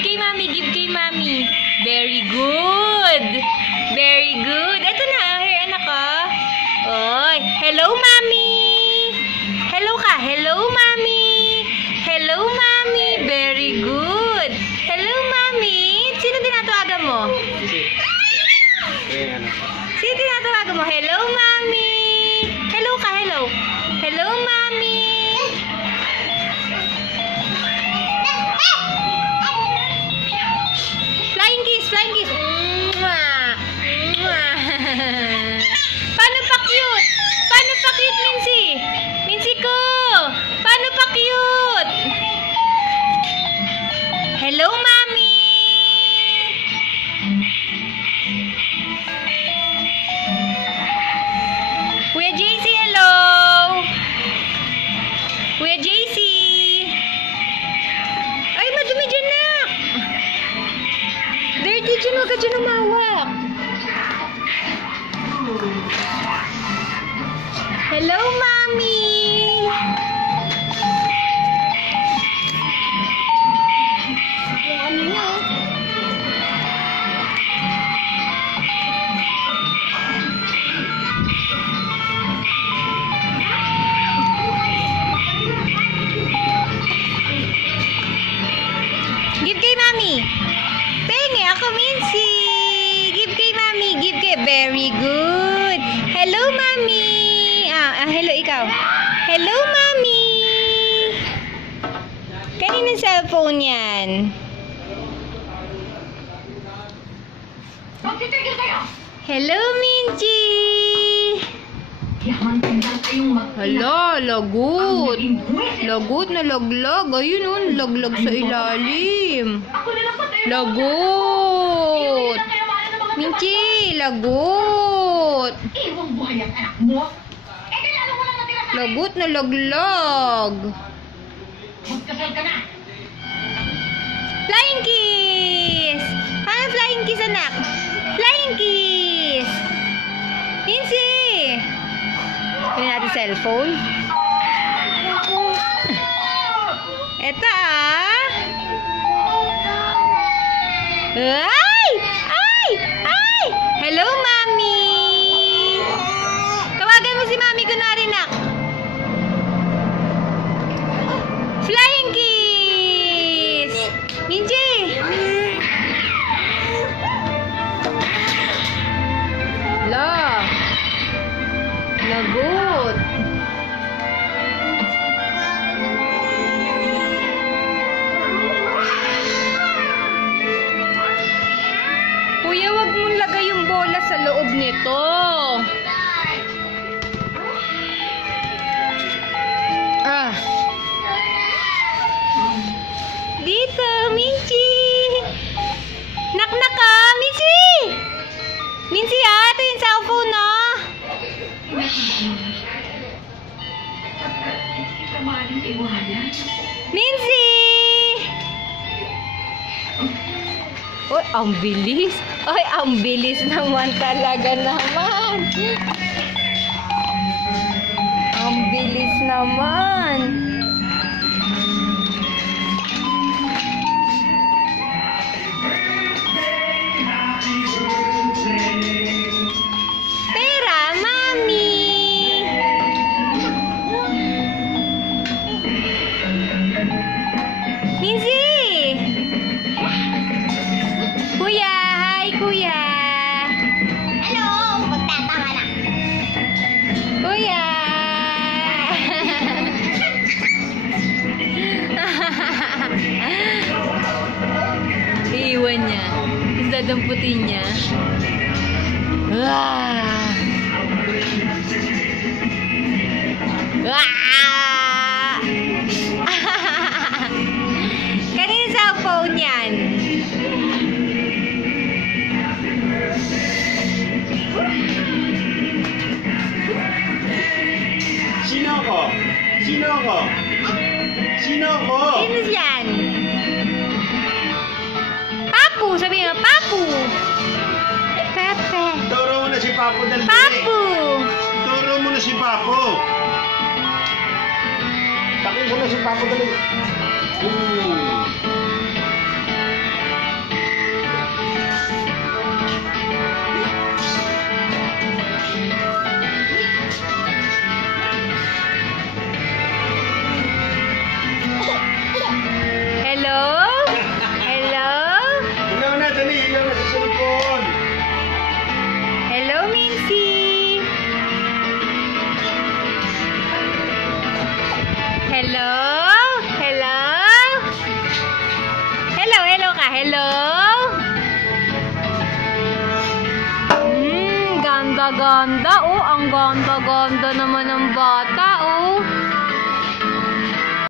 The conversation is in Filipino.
Give kay mami, give kay mami. Very good. Very good. Ito na, here, anak ko. Oy, hello, mami. Hello ka. Hello, mami. Hello, mami. Very good. Hello, mami. Sino tinatawagan mo? Sino tinatawagan mo? Hello, mami. Hello ka, hello. Hello, mami. Flying kiss, flying kiss. Mwah. Mwah. Paano pa cute? Paano pa cute, Mincy? Mincy ko. Paano pa cute? Hello, mami. Kuya JC, hello. Kuya JC. Ay, madumi dyan na. Dirty dyan, huwag ka dyan umawak. Hello, mami. Give kay mami. Pengi ako, Mincy. Give kay mami. Give kay. Very good. Hello, mami. Hello ikaw. Hello, mami. Kaninong cellphone yan? Hello, Mincy. Hala, lagot. Lagot na laglag. Ayun o, laglag sa ilalim. Lagot. Mincy, lagot. Lagot na laglag. Flying kiss. Paano flying kiss, anak? Flying kiss. Mincy. Pili natin cellphone. Eto Ay! Ay! Ay! Hello, mami! Tawagan mo si mami ko na rin, nak. Flying kiss! Minji! La! Lagot! Kuya, wag mong lagay yung bola sa loob nito. Dito, Mincy. Nak-nak ka, Mincy. Mincy, ito yung cellphone, no? Mincy. Oy, ang bilis. Ay, ang bilis naman talaga naman. Ang bilis naman. Pera, mami. Minzy. Kuya, hi kuya. Hello, magtatama na. Kuya. Iiwan niya. Dadamputin niya. Ah! Ah! Kanina cellphone yan. Sino ako? Sino ako? Sino ako? Sino yan? Papu! Sabi nga, Papu! Pepe! Turo mo na si Papo dali. Papu! Turo mo na si Papo. Takin mo na si Papo dali. Hello? Ganda-ganda. Oh, ang ganda-ganda naman ng bata. Oh.